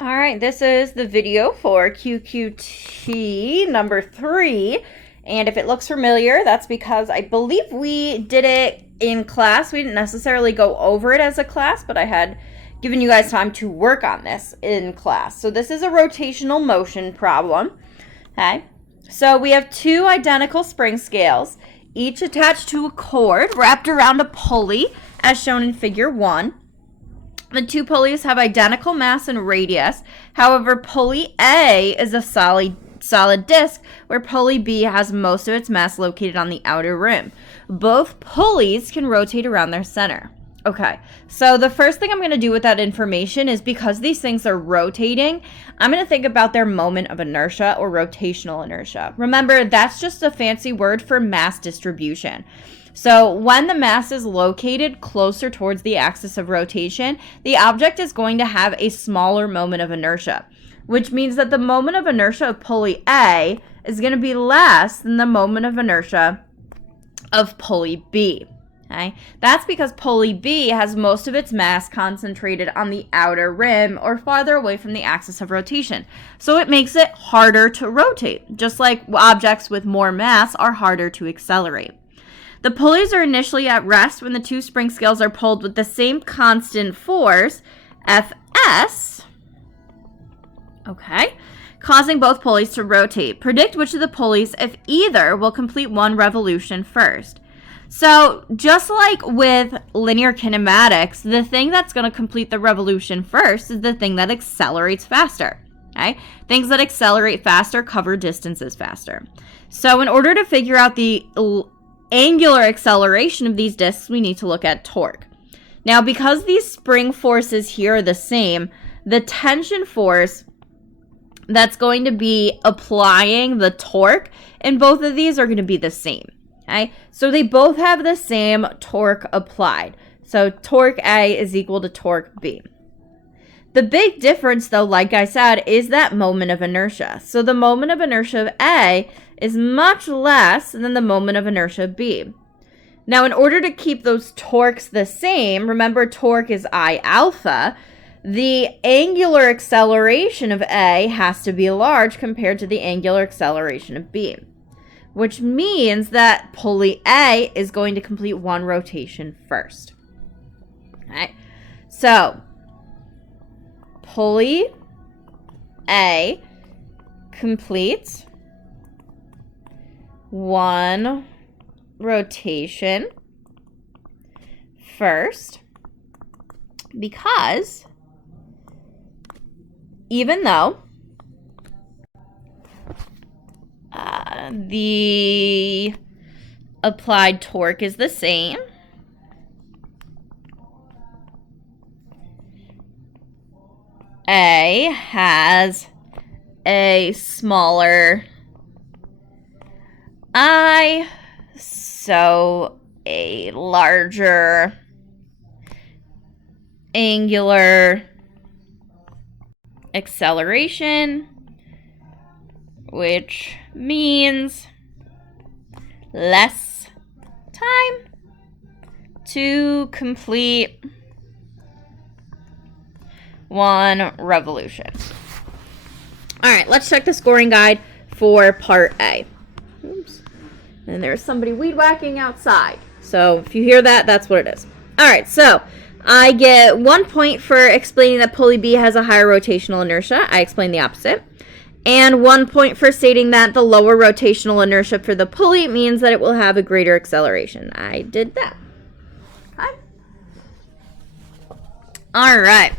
All right, this is the video for QQT number 3. And if it looks familiar, that's because I believe we did it in class. We didn't necessarily go over it as a class, but I had given you guys time to work on this in class. So this is a rotational motion problem. Okay, so we have two identical spring scales, each attached to a cord wrapped around a pulley, as shown in figure 1. The two pulleys have identical mass and radius. However, pulley A is a solid disc, where pulley B has most of its mass located on the outer rim. Both pulleys can rotate around their center. Okay, so the first thing I'm going to do with that information is, because these things are rotating, I'm going to think about their moment of inertia or rotational inertia. Remember, that's just a fancy word for mass distribution. So when the mass is located closer towards the axis of rotation, the object is going to have a smaller moment of inertia, which means that the moment of inertia of pulley A is going to be less than the moment of inertia of pulley B. Okay? That's because pulley B has most of its mass concentrated on the outer rim or farther away from the axis of rotation. So it makes it harder to rotate, just like objects with more mass are harder to accelerate. The pulleys are initially at rest when the two spring scales are pulled with the same constant force, Fs, okay, causing both pulleys to rotate. Predict which of the pulleys, if either, will complete one revolution first. So just like with linear kinematics, the thing that's going to complete the revolution first is the thing that accelerates faster. Okay? Things that accelerate faster cover distances faster. So in order to figure out the angular acceleration of these disks, we need to look at torque. Now, because these spring forces here are the same, the tension force that's going to be applying the torque in both of these are going to be the same. Okay? So they both have the same torque applied. So torque A is equal to torque B. The big difference, though, like I said, is that moment of inertia. So the moment of inertia of A is much less than the moment of inertia of B. Now, in order to keep those torques the same, remember torque is I alpha, the angular acceleration of A has to be large compared to the angular acceleration of B, which means that pulley A is going to complete one rotation first. Okay, so pulley A completes one rotation first, because even though the applied torque is the same, A has a smaller I, so a larger angular acceleration, which means less time to complete one revolution. All right, let's check the scoring guide for part A. Oops. And there's somebody weed whacking outside. So if you hear that, that's what it is. All right, so I get 1 point for explaining that pulley B has a higher rotational inertia. I explained the opposite. And 1 point for stating that the lower rotational inertia for the pulley means that it will have a greater acceleration. I did that. Okay. All right.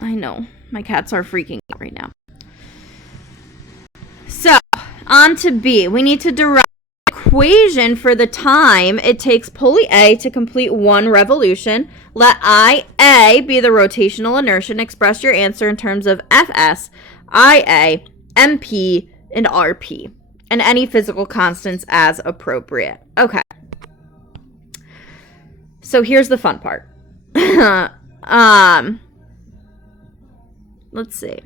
I know. My cats are freaking out right now. So, on to B. We need to derive an equation for the time it takes pulley A to complete one revolution. Let IA be the rotational inertia and express your answer in terms of Fs, IA, MP, and RP, and any physical constants as appropriate. Okay. So here's the fun part. Let's see.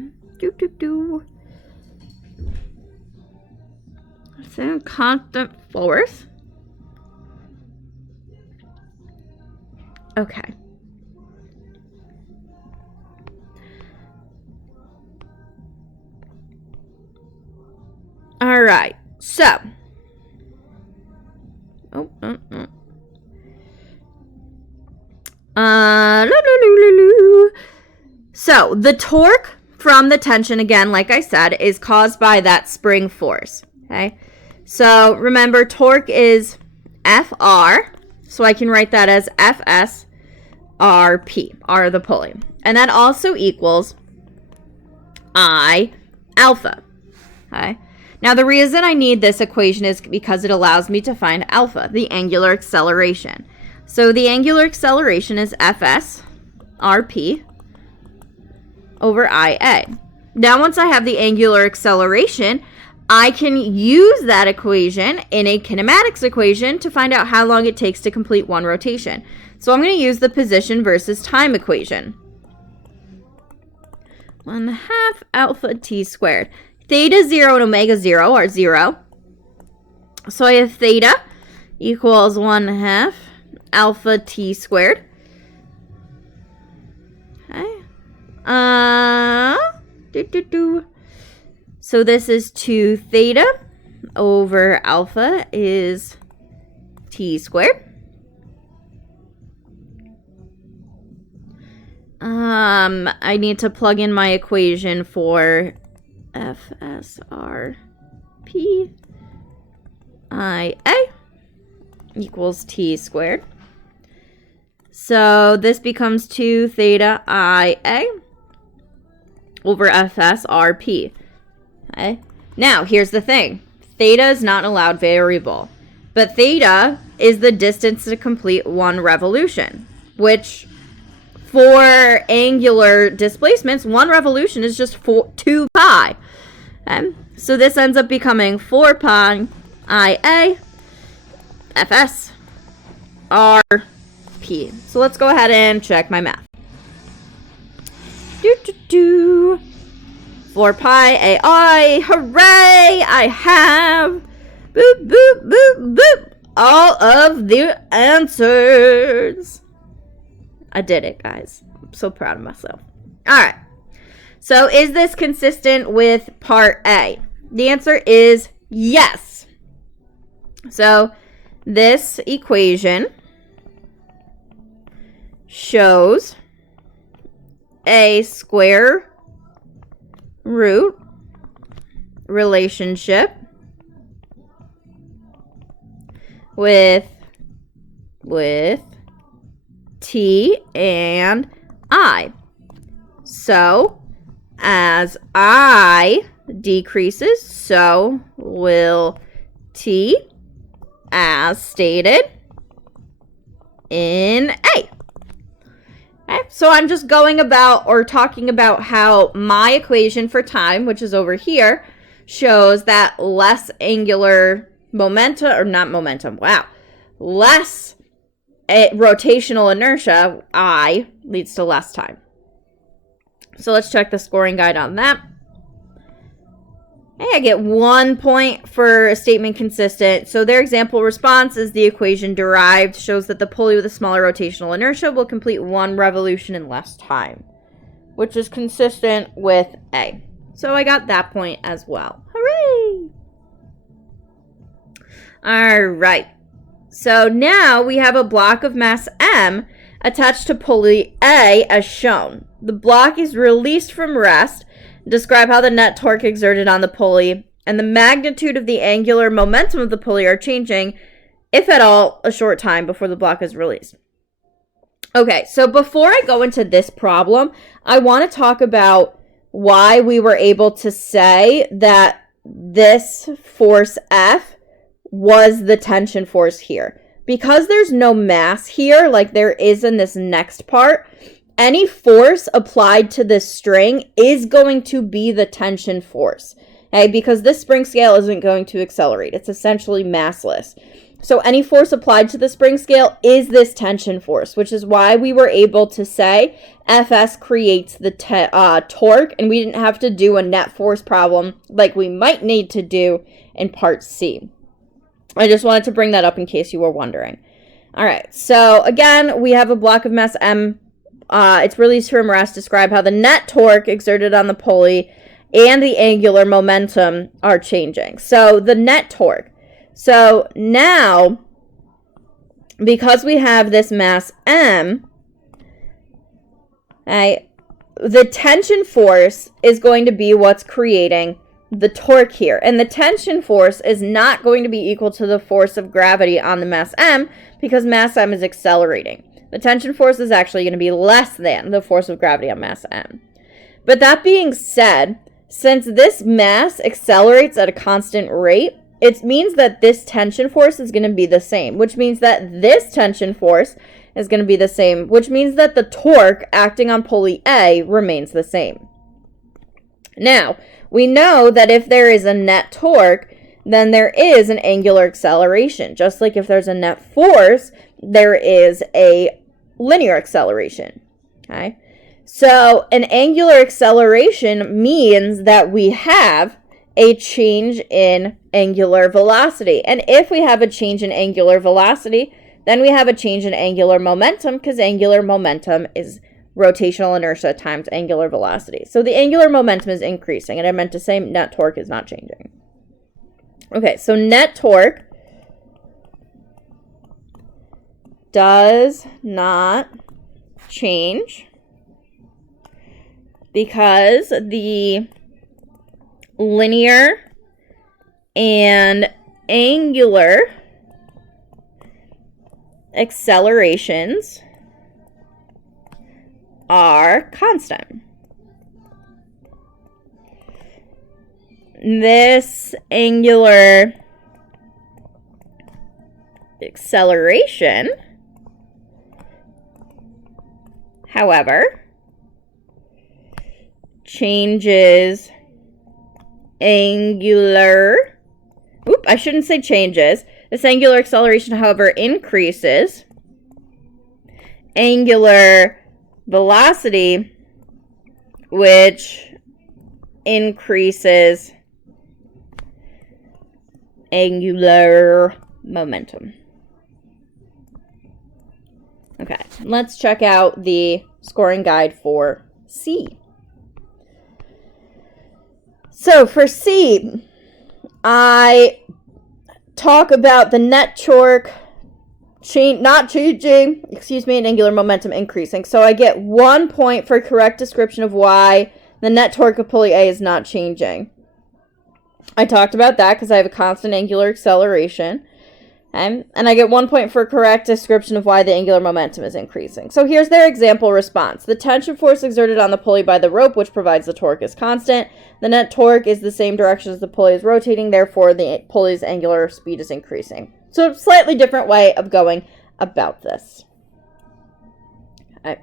Constant force. Okay. All right. So. So the torque from the tension, again, like I said, is caused by that spring force. Okay. So remember, torque is Fr. So I can write that as Fs RP, R the pulley. And that also equals I alpha. Okay. Now the reason I need this equation is because it allows me to find alpha, the angular acceleration. So the angular acceleration is Fs RP over IA. Now once I have the angular acceleration, I can use that equation in a kinematics equation to find out how long it takes to complete one rotation. So I'm going to use the position versus time equation. 1/2 alpha t squared. Theta 0 and omega 0 are 0. So I have theta equals 1/2 alpha t squared. Okay. So this is 2 theta over alpha is t squared. I need to plug in my equation for FSRP IA equals t squared. So this becomes 2 theta IA over FSRP. Okay. Now, here's the thing. Theta is not an allowed variable, but theta is the distance to complete one revolution, which for angular displacements, one revolution is just 2 pi. Okay. So this ends up becoming 4 pi IA Fs RP. So let's go ahead and check my math. 4 pi AI, hooray! I have boop, boop, boop, boop, all of the answers. I did it, guys. I'm so proud of myself. All right. So is this consistent with part A? The answer is yes. So this equation shows a square root relationship with T and I. So as I decreases, so will T, as stated in A. Okay, so I'm just going about or talking about how my equation for time, which is over here, shows that less angular momentum, or not momentum, wow, less rotational inertia, I, leads to less time. So let's check the scoring guide on that. Hey, I get 1 point for a statement consistent. So their example response is the equation derived shows that the pulley with a smaller rotational inertia will complete one revolution in less time, which is consistent with A. So I got that point as well. Hooray! All right. So now we have a block of mass M attached to pulley A as shown. The block is released from rest. Describe how the net torque exerted on the pulley and the magnitude of the angular momentum of the pulley are changing, if at all, a short time before the block is released. Okay, so before I go into this problem, I want to talk about why we were able to say that this force F was the tension force here. Because there's no mass here, like there is in this next part, any force applied to this string is going to be the tension force, okay? Because this spring scale isn't going to accelerate. It's essentially massless. So any force applied to the spring scale is this tension force, which is why we were able to say Fs creates the torque, and we didn't have to do a net force problem like we might need to do in part C. I just wanted to bring that up in case you were wondering. All right, so again, we have a block of mass M. It's released from rest. Describe how the net torque exerted on the pulley and the angular momentum are changing. So the net torque. So now, because we have this mass M, the tension force is going to be what's creating the torque here. And the tension force is not going to be equal to the force of gravity on the mass M, because mass M is accelerating. The tension force is actually going to be less than the force of gravity on mass M. But that being said, since this mass accelerates at a constant rate, it means that this tension force is going to be the same, which means that this tension force is going to be the same, which means that the torque acting on pulley A remains the same. Now, we know that if there is a net torque, then there is an angular acceleration. Just like if there's a net force, there is a linear acceleration. Okay? So an angular acceleration means that we have a change in angular velocity. And if we have a change in angular velocity, then we have a change in angular momentum, because angular momentum is rotational inertia times angular velocity. So the angular momentum is increasing, and I meant to say net torque is not changing. Okay, so net torque does not change because the linear and angular accelerations are constant. This angular acceleration, however, changes angular, I shouldn't say changes. This angular acceleration, however, increases angular velocity, which increases angular momentum. Okay, let's check out the scoring guide for C. So for C, I talk about the net torque not changing, and angular momentum increasing. So I get 1 point for correct description of why the net torque of pulley A is not changing. I talked about that because I have a constant angular acceleration. And I get 1 point for correct description of why the angular momentum is increasing. So here's their example response. The tension force exerted on the pulley by the rope, which provides the torque, is constant. The net torque is the same direction as the pulley is rotating. Therefore, the pulley's angular speed is increasing. So a slightly different way of going about this. Okay.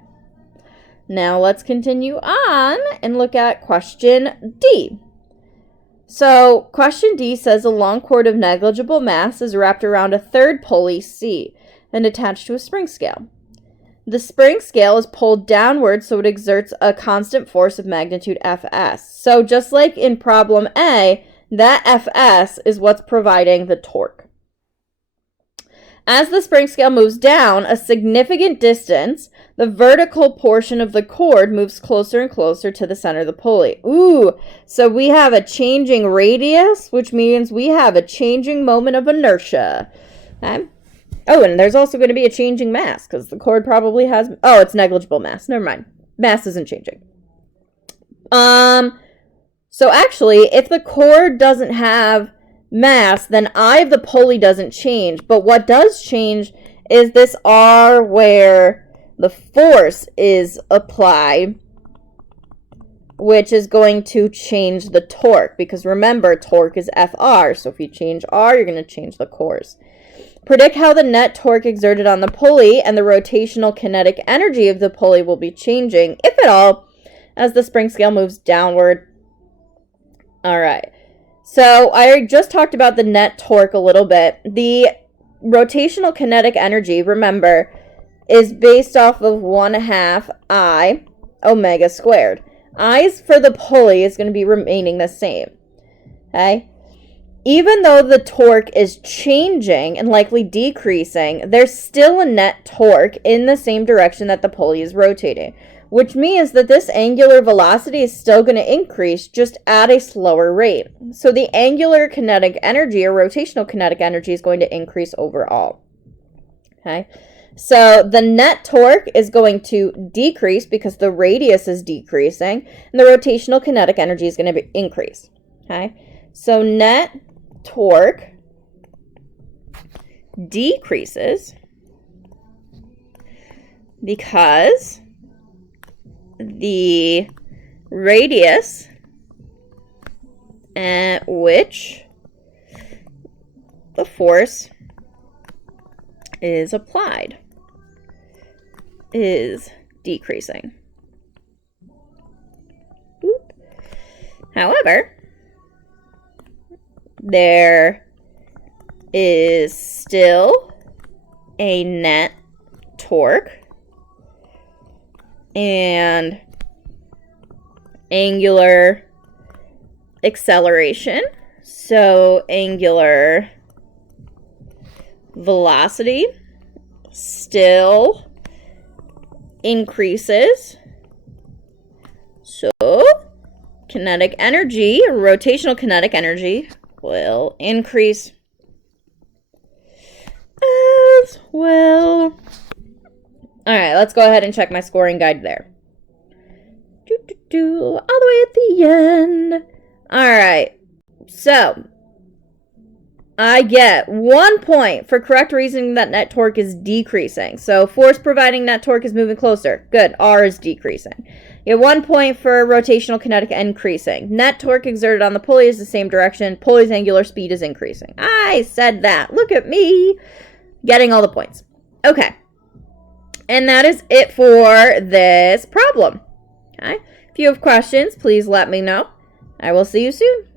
Now let's continue on and look at question D. So question D says a long cord of negligible mass is wrapped around a third pulley C and attached to a spring scale. The spring scale is pulled downward, so it exerts a constant force of magnitude Fs. So just like in problem A, that Fs is what's providing the torque. As the spring scale moves down a significant distance, the vertical portion of the cord moves closer and closer to the center of the pulley. So we have a changing radius, which means we have a changing moment of inertia. Okay. Oh, and there's also going to be a changing mass, because the cord probably has... Oh, it's negligible mass. Never mind. Mass isn't changing. So actually, if the cord doesn't have mass, then I of the pulley doesn't change. But what does change is this R where the force is applied, which is going to change the torque. Because remember, torque is Fr. So if you change R, you're going to change the course. Predict how the net torque exerted on the pulley and the rotational kinetic energy of the pulley will be changing, if at all, as the spring scale moves downward. All right. So I just talked about the net torque a little bit. The rotational kinetic energy, remember, is based off of 1/2 I omega squared. I's for the pulley is going to be remaining the same. Okay? Even though the torque is changing and likely decreasing, there's still a net torque in the same direction that the pulley is rotating, which means that this angular velocity is still going to increase, just at a slower rate. So the angular kinetic energy or rotational kinetic energy is going to increase overall. Okay, so the net torque is going to decrease because the radius is decreasing, and the rotational kinetic energy is going to increase. Okay, so net torque decreases because the radius at which the force is applied is decreasing. Oop. However, there is still a net torque and angular acceleration. So angular velocity still increases. So kinetic energy, rotational kinetic energy, will increase as well. All right, let's go ahead and check my scoring guide there. All the way at the end. All right, so I get 1 point for correct reasoning that net torque is decreasing. So force providing net torque is moving closer. Good, R is decreasing. You get 1 point for rotational kinetic increasing. Net torque exerted on the pulley is the same direction. Pulley's angular speed is increasing. I said that. Look at me getting all the points. Okay. And that is it for this problem. Okay. If you have questions, please let me know. I will see you soon.